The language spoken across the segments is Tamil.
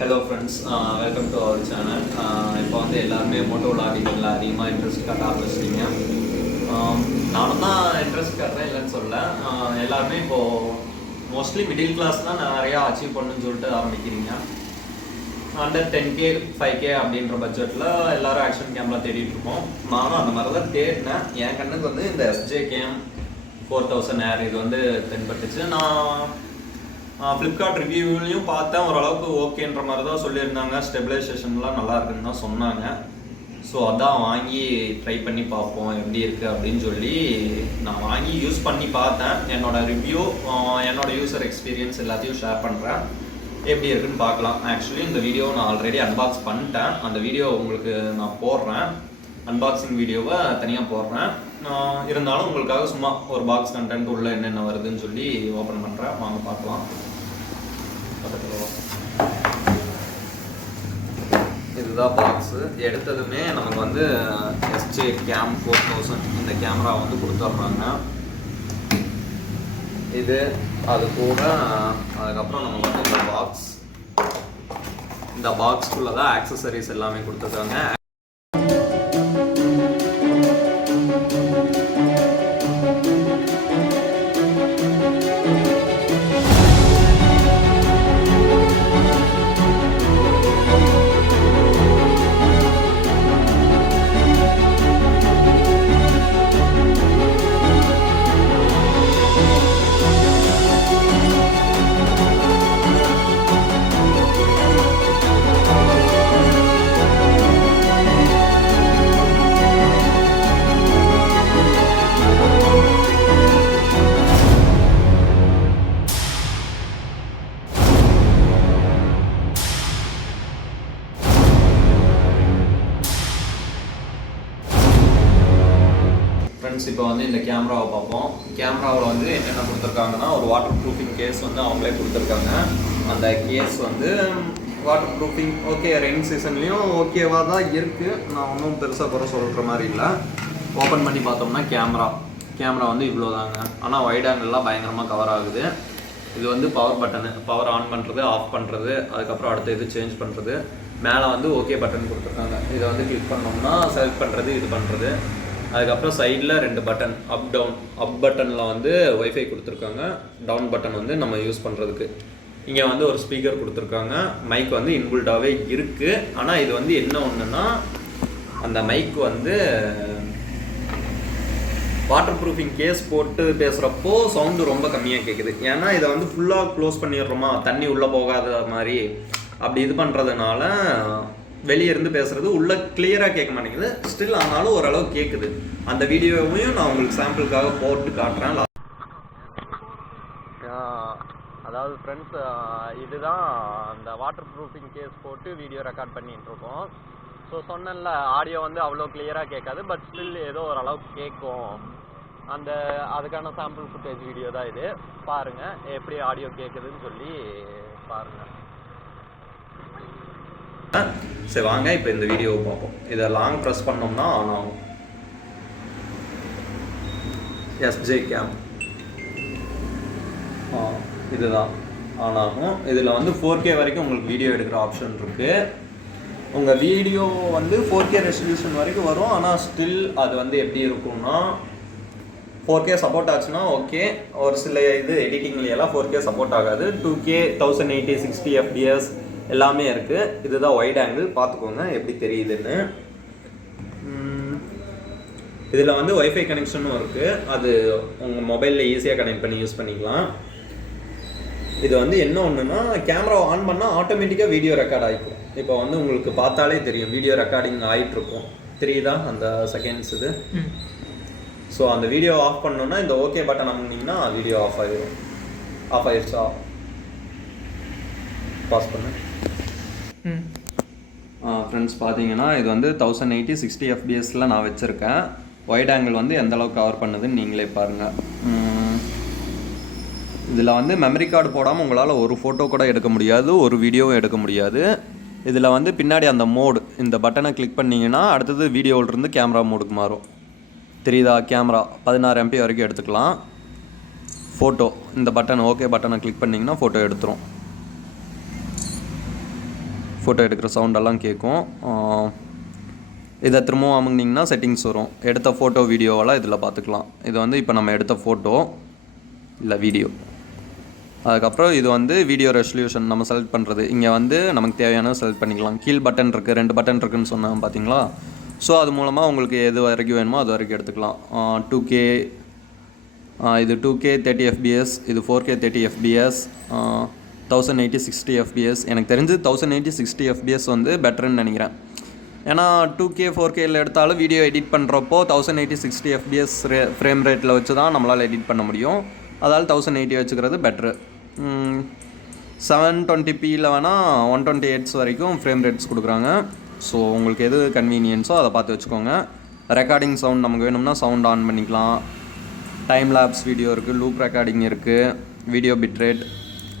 Hello friends, welcome to our channel. இப்போ வந்து எல்லாருமே மோட்டோ விளாடிகளில் அதிகமாக இன்ட்ரெஸ்ட் காட்ட ஆரம்பிச்சிட்டிங்க. நானும் தான் இன்ட்ரெஸ்ட் காட்டுறேன், இல்லைன்னு சொல்ல. எல்லாருமே இப்போது மோஸ்ட்லி மிடில் கிளாஸ் தான் நிறையா அச்சீவ் பண்ணுன்னு சொல்லிட்டு ஆரம்பிக்கிறீங்க. அண்டர் 10K 5K அப்படின்ற பட்ஜெட்டில் எல்லோரும் ஆக்ஷன் கேமரா தேடிட்டு இருக்கோம். நானும் அந்த மாதிரி தான் தேடினேன். என் கண்ணுக்கு வந்து இந்த SJ Cam 4000 Air இது வந்து தென்பட்டுச்சு. நான் ஃப்ளிப்கார்ட் ரிவ்யூலையும் பார்த்தேன், ஓரளவுக்கு ஓகேன்ற மாதிரி தான் சொல்லியிருந்தாங்க. ஸ்டெபிலைசேஷன்லாம் நல்லா இருக்குன்னு தான் சொன்னாங்க. ஸோ அதான் வாங்கி ட்ரை பண்ணி பார்ப்போம் எப்படி இருக்குது அப்படின்னு சொல்லி நான் வாங்கி யூஸ் பண்ணி பார்த்தேன். என்னோடய ரிவ்யூ, என்னோடய யூசர் எக்ஸ்பீரியன்ஸ் எல்லாத்தையும் ஷேர் பண்ணுறேன். எப்படி இருக்குன்னு பார்க்கலாம். ஆக்சுவலி இந்த வீடியோ நான் ஆல்ரெடி அன்பாக்ஸ் பண்ணிட்டேன். அந்த வீடியோ உங்களுக்கு நான் போடுறேன், அன்பாக்சிங் வீடியோவை தனியாக போடுறேன். இருந்தாலும் உங்களுக்காக சும்மா ஒரு பாக்ஸ் கண்டென்ட் உள்ள என்னென்ன வருதுன்னு சொல்லி ஓப்பன் பண்ணுறேன். வாங்க பார்க்கலாம். இதுதான் பாக்ஸு. எடுத்ததுமே நமக்கு வந்து SJ Cam 4000 இந்த கேமரா வந்து கொடுத்துட்றாங்க. இது அது கூட அதுக்கப்புறம் நமக்கு வந்து இந்த பாக்ஸ்க்குள்ளே தான் ஆக்சசரிஸ் எல்லாமே கொடுத்துருக்காங்க. ஃப்ரெண்ட்ஸ், இப்போ வந்து இந்த கேமராவை பார்ப்போம். கேமராவில் வந்து என்னென்ன கொடுத்துருக்காங்கன்னா, ஒரு வாட்டர் ப்ரூஃபிங் கேஸ் வந்து அவங்களே கொடுத்துருக்காங்க. அந்த கேஸ் வந்து வாட்டர் ப்ரூஃபிங் ஓகே, ரெயின் சீசன்லேயும் ஓகேவாக தான் இருக்குது. நான் ஒன்றும் பெருசாக குறை சொல்கிற மாதிரி இல்லை. ஓப்பன் பண்ணி பார்த்தோம்னா கேமரா வந்து இவ்வளோ தாங்க. ஆனால் வைட் ஆங்கிள்லாம் பயங்கரமாக கவர் ஆகுது. இது வந்து பவர் பட்டனு, பவர் ஆன் பண்ணுறது, ஆஃப் பண்ணுறது, அதுக்கப்புறம் அடுத்த இது சேஞ்ச் பண்ணுறது. மேலே வந்து ஓகே பட்டன் கொடுத்துருக்காங்க. இதை வந்து கிளிக் பண்ணோம்னா செலக்ட் பண்ணுறது, இது பண்ணுறது. அதுக்கப்புறம் சைடில் 2 பட்டன், அப் டவுன். அப் பட்டனில் வந்து ஒய்ஃபை கொடுத்துருக்காங்க, டவுன் பட்டன் வந்து நம்ம யூஸ் பண்ணுறதுக்கு. இங்கே வந்து ஒரு ஸ்பீக்கர் கொடுத்துருக்காங்க. மைக் வந்து இன்பில்டாகவே இருக்குது. ஆனால் இது வந்து என்ன ஒன்றுன்னா, அந்த மைக் வந்து வாட்டர் ப்ரூஃபிங் கேஸ் போட்டு பேசுகிறப்போ சவுண்டு ரொம்ப கம்மியாக கேட்குது. ஏன்னா இதை வந்து ஃபுல்லாக க்ளோஸ் பண்ணிடுறோமா, தண்ணி உள்ளே போகாத மாதிரி. அப்படி இது பண்ணுறதுனால வெளியே இருந்து பேசுகிறது உள்ளே கிளியராக கேட்க மாட்டேங்குது. ஸ்டில் ஆனாலும் ஓரளவு கேட்குது. அந்த வீடியோவையும் நான் உங்களுக்கு சாம்பிளுக்காக போட்டு காட்டுறேன். அதாவது ஃப்ரெண்ட்ஸ், இதுதான் அந்த வாட்டர் ப்ரூஃபிங் கேஸ் போட்டு வீடியோ ரெக்கார்ட் பண்ணிட்டு இருக்கோம். ஸோ சொன்னேன்ல, ஆடியோ வந்து அவ்வளோ கிளியராக கேட்காது, பட் ஸ்டில் ஏதோ ஓரளவுக்கு கேட்கும். அதுக்கான சாம்பிள் ஃபுட்டேஜ் வீடியோ தான் இது. பாருங்கள் எப்படி ஆடியோ கேட்குதுன்னு சொல்லி பாருங்கள். சரி வாங்க இப்போ இந்த வீடியோவை பார்ப்போம். இதை லாங் ப்ரெஸ் பண்ணோம்னா ஆன் ஆகும். SJ Cam இதுதான் ஆன் ஆகும். இதில் வந்து 4K வரைக்கும் உங்களுக்கு வீடியோ எடுக்கிற ஆப்ஷன் இருக்குது. உங்கள் வீடியோ வந்து 4K ரெசல்யூஷன் வரைக்கும் வரும். ஆனால் ஸ்டில் அது வந்து எப்படி இருக்கும்னா, 4K சப்போர்ட் ஆச்சுன்னா ஓகே. ஒரு சில இது எடிட்டிங்லையெல்லாம் 4K சப்போர்ட் ஆகாது. 2K 1080 60 FPS எல்லாமே இருக்குது. இதுதான் வைட் ஆங்கிள், பார்த்துக்கோங்க எப்படி தெரியுதுன்னு. இதில் வந்து ஒய்ஃபை கனெக்ஷனும் இருக்குது. அது உங்கள் மொபைலில் ஈஸியாக கனெக்ட் பண்ணி யூஸ் பண்ணிக்கலாம். இது வந்து என்ன ஒன்றுனா, கேமரா ஆன் பண்ணால் ஆட்டோமேட்டிக்காக வீடியோ ரெக்கார்ட் ஆகிக்கும். இப்போ வந்து உங்களுக்கு பார்த்தாலே தெரியும் வீடியோ ரெக்கார்டிங் ஆகிட்டுருக்கும். தெரியுதா அந்த செகண்ட்ஸ் இது? ஸோ அந்த வீடியோ ஆஃப் பண்ணோன்னா இந்த ஓகே பட்டன் அமுனிங்கன்னா வீடியோ ஆஃப் ஆகிடும். ஆஃப் ஆகிடுச்சா? பாஸ் பண்ணு. ஃப்ரெண்ட்ஸ், பார்த்தீங்கன்னா இது வந்து 1080 60 FPSல நான் வச்சுருக்கேன். வைட் ஆங்கிள் வந்து எந்த அளவுக்கு கவர் பண்ணுதுன்னு நீங்களே பாருங்கள். இதில் வந்து மெமரி கார்டு போடாமல் உங்களால் ஒரு ஃபோட்டோ கூட எடுக்க முடியாது, ஒரு வீடியோவும் எடுக்க முடியாது. இதில் வந்து பின்னாடி அந்த மோடு, இந்த பட்டனை கிளிக் பண்ணிங்கன்னா அடுத்தது வீடியோவிலிருந்து கேமரா மோடுக்கு மாறும். தெரியுதா? கேமரா 16 MP வரைக்கும் எடுத்துக்கலாம். ஃபோட்டோ இந்த பட்டன் ஓகே பட்டனை கிளிக் பண்ணிங்கன்னா ஃபோட்டோ எடுத்துரும். ஃபோட்டோ எடுக்கிற சவுண்டெல்லாம் கேட்கும். இதை திரும்பவும் அமுங்கினீங்கன்னா செட்டிங்ஸ் வரும். எடுத்த ஃபோட்டோ வீடியோவெல்லாம் இதில் பார்த்துக்கலாம். இது வந்து இப்போ நம்ம எடுத்த ஃபோட்டோ இல்லை வீடியோ. அதுக்கப்புறம் இது வந்து வீடியோ ரெசல்யூஷன் நம்ம செலக்ட் பண்ணுறது. இங்கே வந்து நமக்கு தேவையான செலக்ட் பண்ணிக்கலாம். கீழ் பட்டன் இருக்குது, 2 பட்டன் இருக்குதுன்னு சொன்னேன் பார்த்தீங்களா. ஸோ அது மூலமாக உங்களுக்கு எது வரைக்கும் வேணுமோ அது வரைக்கும் எடுத்துக்கலாம். 2K, இது 2K 30 fps, இது 4K 30 fps, 1080 60 fps. எனக்கு தெரிஞ்சு 1080 60 fps வந்து பெட்டர்ன்னு நினைக்கிறேன். ஏன்னா 2K 4Kயில் எடுத்தாலும் வீடியோ எடிட் பண்ணுறப்போ 1080 60 fps ஃப்ரேம் ரேட்டில் வச்சு தான் நம்மளால் எடிட் பண்ண முடியும். அதால் 1080 வச்சுக்கிறது பெட்ரு. 720pயில் வேணால் 120 Hz வரைக்கும் ஃப்ரேம் ரேட்ஸ் கொடுக்குறாங்க. ஸோ உங்களுக்கு எது கன்வீனியன்ஸோ அதை பார்த்து வச்சுக்கோங்க. ரெக்கார்டிங் சவுண்ட் நமக்கு வேணும்னா சவுண்ட் ஆன் பண்ணிக்கலாம். டைம் லேப்ஸ் வீடியோ இருக்குது, லூப் ரெக்கார்டிங் இருக்குது, வீடியோ பிட்ரேட்.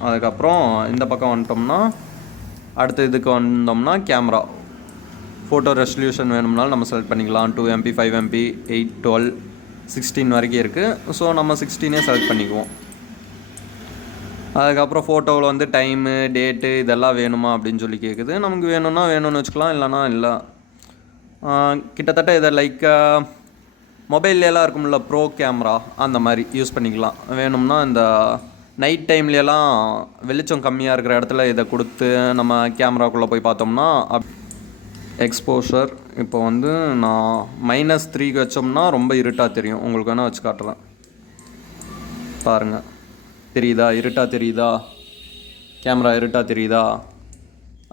அதுக்கப்புறம் இந்த பக்கம் வந்துட்டோம்னா அடுத்த இதுக்கு வந்தோம்னா கேமரா ஃபோட்டோ ரெசல்யூஷன் வேணும்னாலும் நம்ம செலக்ட் பண்ணிக்கலாம். 2MP, 5MP, 8, 12, 16 வரைக்கும் இருக்குது. ஸோ நம்ம 16 செலக்ட் பண்ணிக்குவோம். அதுக்கப்புறம் ஃபோட்டோவில் வந்து டைமு, டேட்டு இதெல்லாம் வேணுமா அப்படின்னு சொல்லி கேட்குது. நமக்கு வேணும்னா வேணும்னு வச்சுக்கலாம், இல்லைனா இல்லை. கிட்டத்தட்ட இதை லைக் மொபைல்லாம் இருக்கும்ல ப்ரோ கேமரா, அந்த மாதிரி யூஸ் பண்ணிக்கலாம். வேணும்னா இந்த நைட் டைம்லலாம் வெளிச்சம் கம்மியாக இருக்கிற இடத்துல இதை கொடுத்து நம்ம கேமராக்குள்ளே போய் பார்த்தோம்னா எக்ஸ்போஷர் இப்போ வந்து நான் -3க்கு வச்சோம்னா ரொம்ப இருட்டாக தெரியும். உங்களுக்கு வேணால் வச்சு காட்டுறேன் பாருங்கள். தெரியுதா? இருட்டாக தெரியுதா? கேமரா இருட்டாக தெரியுதா?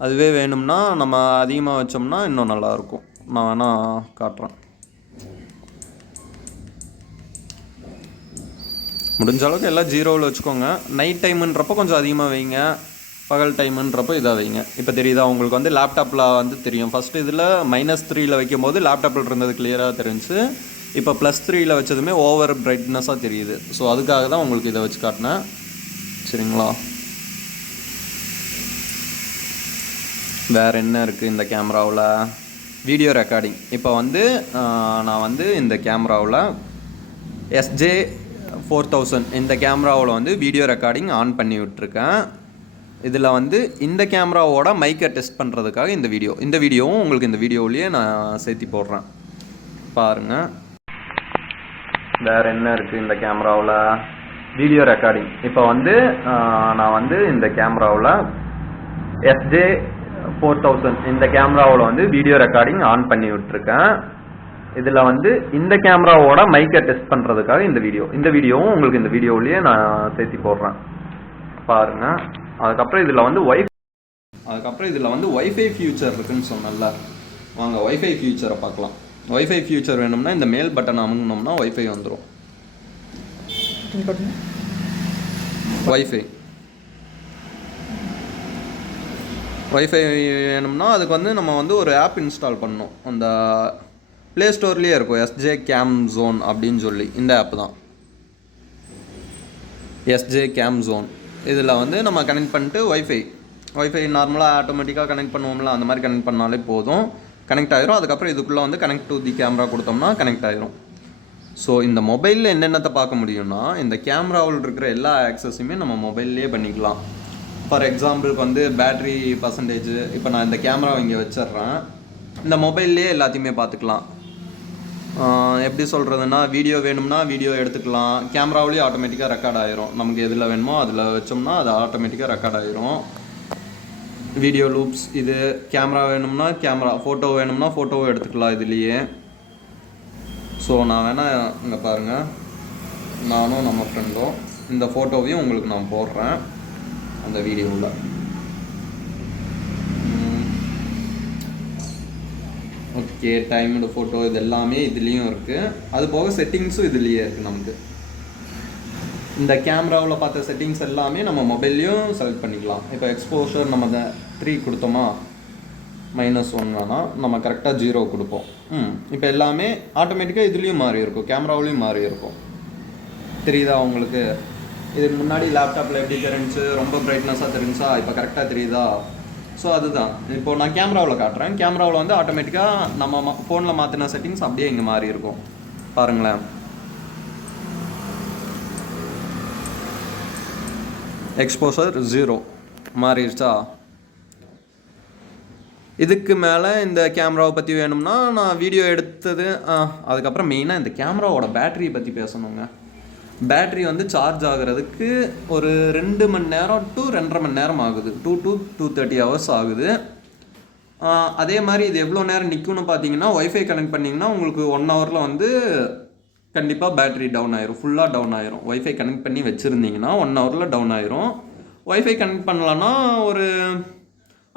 அதுவே வேணும்னா நம்ம அதிகமாக வச்சோம்னா இன்னும் நல்லாயிருக்கும். நான் வேணால் காட்டுறேன். முடிஞ்ச அளவுக்கு எல்லாம் 0வில் வச்சுக்கோங்க. நைட் டைமுன்றப்போ கொஞ்சம் அதிகமாக வைங்க, பகல் டைமுன்றப்போ இதாக வைங்க. இப்போ தெரியுதா உங்களுக்கு? வந்து லேப்டாப்பில் வந்து தெரியும். ஃபஸ்ட்டு இதில் -3யில் வைக்கும் போது லேப்டாப்பில் இருந்தது கிளியராக தெரிஞ்சு, இப்போ +3யில் வச்சதுமே ஓவர் பிரைட்னஸாக தெரியுது. ஸோ அதுக்காக தான் உங்களுக்கு இதை வச்சு காட்டினேன். சரிங்களா? வேறு என்ன இருக்குது இந்த கேமராவில்? Video recording. இப்போ வந்து நான் வந்து இந்த கேமராவில் SJ4000 இந்த கேமராவில் வந்து வீடியோ ரெக்கார்டிங் ஆன் பண்ணி விட்டுருக்கேன். இதில் வந்து இந்த கேமராவோட மைக்கை டெஸ்ட் பண்ணுறதுக்காக இந்த வீடியோவும் உங்களுக்கு இந்த வீடியோவிலேயே நான் சேர்த்தி போடுறேன் பாருங்கள். வேறு என்ன இருக்குது இந்த கேமராவில்? Video recording. இப்போ வந்து நான் வந்து இந்த கேமராவில் SJ4000 இந்த கேமராவில் வந்து வீடியோ ரெக்கார்டிங் ஆன் பண்ணி விட்டுருக்கேன். இதில் வந்து இந்த கேமராவோட மைக்கை டெஸ்ட் பண்ணுறதுக்காக இந்த வீடியோவும் உங்களுக்கு இந்த வீடியோவிலேயே நான் சேர்த்தி போடுறேன் பாருங்கள். அதுக்கப்புறம் இதில் வந்து வைஃபை ஃபியூச்சர் இருக்குதுன்னு சொன்னல. வாங்க வைஃபை ஃபியூச்சரை பார்க்கலாம். வைஃபை ஃபியூச்சர் வேணும்னா இந்த மேல் பட்டன் அமுங்கினோம்னா வைஃபை வந்துடும். வைஃபை வேணும்னா அதுக்கு வந்து நம்ம வந்து ஒரு ஆப் இன்ஸ்டால் பண்ணணும். அந்த ப்ளே ஸ்டோர்லேயே இருக்கும், SJ Cam Zone அப்படின்னு சொல்லி. இந்த ஆப் தான் SJ Cam Zone. இதில் வந்து நம்ம கனெக்ட் பண்ணிட்டு வைஃபை நார்மலாக ஆட்டோமேட்டிக்காக கனெக்ட் பண்ணுவோம்ல, அந்த மாதிரி கனெக்ட் பண்ணாலே போதும், கனெக்ட் ஆகிரும். அதுக்கப்புறம் இதுக்குள்ளே வந்து கனெக்ட் டு தி கேமரா கொடுத்தோம்னா கனெக்ட் ஆகிரும். ஸோ இந்த மொபைலில் என்னென்னத்தை பார்க்க முடியும்னா, இந்த கேமராவில் இருக்கிற எல்லா ஆக்சஸையுமே நம்ம மொபைல்லே பண்ணிக்கலாம். ஃபார் எக்ஸாம்பிளுக்கு வந்து பேட்ரி பர்சன்டேஜ், இப்போ நான் இந்த கேமராவை இங்கே வச்சிட்றேன், இந்த மொபைல்லே எல்லாத்தையுமே பார்த்துக்கலாம். எப்படி சொல்கிறதுனா, வீடியோ வேணும்னா வீடியோ எடுத்துக்கலாம். கேமராவிலேயே ஆட்டோமேட்டிக்காக ரெக்கார்ட் ஆகிரும். நமக்கு எதில் வேணுமோ அதில் வச்சோம்னா அது ஆட்டோமேட்டிக்காக ரெக்கார்ட் ஆகிரும். Video loops. இது கேமரா வேணும்னா கேமரா, ஃபோட்டோ வேணும்னா ஃபோட்டோவும் எடுத்துக்கலாம் இதுலேயே. ஸோ நான் வேணால் இங்கே பாருங்கள், நானும் நம்ம ஃப்ரெண்டும் இந்த ஃபோட்டோவையும் உங்களுக்கு நான் போடுறேன் அந்த வீடியோவில். ஓகே, டைம்டு ஃபோட்டோ இது எல்லாமே இதுலேயும் இருக்குது. அது போக செட்டிங்ஸும் இதுலேயே இருக்குது. நமக்கு இந்த கேமராவில் பார்த்த செட்டிங்ஸ் எல்லாமே நம்ம மொபைல்லையும் செலக்ட் பண்ணிக்கலாம். இப்போ எக்ஸ்போஷர் நம்ம 3 கொடுத்தோமா, -1 வேணால் நம்ம கரெக்டாக 0 கொடுப்போம். இப்போ எல்லாமே ஆட்டோமேட்டிக்காக இதுலேயும் மாறி இருக்கும், கேமராவிலையும் மாறி இருக்கும். தெரியுதா உங்களுக்கு? இதுக்கு முன்னாடி லேப்டாப்பில் எப்படி தெரிஞ்சு ரொம்ப பிரைட்னஸாக தெரிஞ்சா, இப்போ கரெக்டாக தெரியுதா? ஸோ அதுதான் இப்போது நான் கேமராவில் காட்டுறேன். கேமராவில் வந்து ஆட்டோமேட்டிக்காக நம்ம ஃபோனில் மாற்றின செட்டிங்ஸ் அப்படியே இங்கே மாறி இருக்கும் பாருங்களேன். எக்ஸ்போஷர் 0 மாறிடுச்சா? இதுக்கு மேலே இந்த கேமராவை பற்றி வேணும்னா நான் வீடியோ எடுத்தது அதுக்கப்புறம் மெயினாக இந்த கேமராவோட பேட்டரியை பற்றி பேசணுங்க. பேட்ரி வந்து சார்ஜ் ஆகிறதுக்கு ஒரு 2 மணி நேரம் டு 2.5 மணி நேரம் ஆகுது. 2 to 2:30 hours ஆகுது. அதே மாதிரி இது எவ்வளோ நேரம் நிற்கும்னு பார்த்தீங்கன்னா, ஒய்ஃபை கனெக்ட் பண்ணிங்கன்னா உங்களுக்கு 1 ஹவரில் வந்து கண்டிப்பாக பேட்ரி டவுன் ஆயிரும், ஃபுல்லாக டவுன் ஆயிரும். ஒய்ஃபை கனெக்ட் பண்ணி வச்சுருந்தீங்கன்னா 1 ஹவரில் டவுன் ஆயிரும். ஒய்ஃபை கனெக்ட் பண்ணலான்னா ஒரு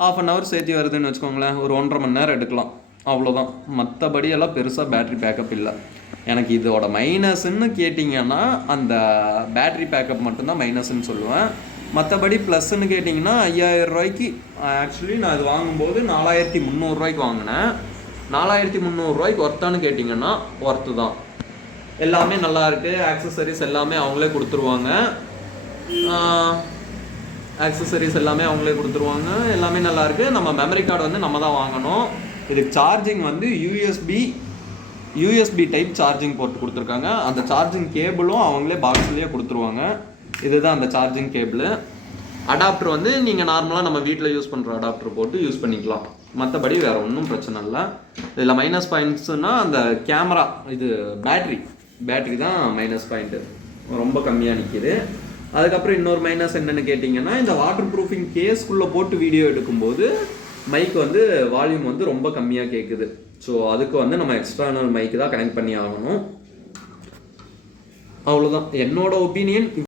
1/2 hour சேர்த்து வருதுன்னு வச்சுக்கோங்களேன், ஒரு 1.5 மணி நேரம் எடுக்கலாம், அவ்வளோதான். மற்றபடி எல்லாம் பெருசாக பேட்ரி பேக்கப் இல்லை. எனக்கு இதோட மைனஸ்ன்னு கேட்டிங்கன்னா அந்த பேட்ரி பேக்கப் மட்டும்தான் மைனஸ்ன்னு சொல்லுவேன். மற்றபடி ப்ளஸ்ன்னு கேட்டிங்கன்னா 5000 ரூபாய்க்கு ஆக்சுவலி நான் இது வாங்கும்போது 4300 ரூபாய்க்கு வாங்கினேன். 4300 ரூபாய்க்கு ஒர்த்தான்னு கேட்டிங்கன்னா ஒர்த்து தான். எல்லாமே நல்லா இருக்குது. ஆக்சசரிஸ் எல்லாமே அவங்களே கொடுத்துருவாங்க. எல்லாமே நல்லா இருக்குது. நம்ம மெமரி கார்டு வந்து நம்ம தான் வாங்கணும். இதுக்கு சார்ஜிங் வந்து யூஎஸ்பி டைப் சார்ஜிங் போர்ட் கொடுத்துருக்காங்க. அந்த சார்ஜிங் கேபிளும் அவங்களே பாக்ஸ்லேயே கொடுத்துருவாங்க. இதுதான் அந்த சார்ஜிங் கேபிள். அடாப்டர் வந்து நீங்கள் நார்மலாக நம்ம வீட்டில் யூஸ் பண்ணுற அடாப்டர் போட்டு யூஸ் பண்ணிக்கலாம். மற்றபடி வேறு ஒன்றும் பிரச்சனை இல்லை. இதில் மைனஸ் பாயிண்ட்ஸுனால் அந்த கேமரா, இது பேட்ரி தான் மைனஸ் பாயிண்ட்டு, ரொம்ப கம்மியாக நிற்கிது. அதுக்கப்புறம் இன்னொரு மைனஸ் என்னென்னு கேட்டிங்கன்னா, இந்த வாட்டர் ப்ரூஃபிங் கேஸ்க்குள்ளே போட்டு வீடியோ எடுக்கும்போது மைக் வந்து வால்யூம் வந்து ரொம்ப கம்மியாக கேட்குது. ஸோ அதுக்கு வந்து நம்ம எக்ஸ்டர்னல் மைக்கு தான் கனெக்ட் பண்ணி ஆகணும். அவ்வளோதான் என்னோட ஒப்பீனியன்.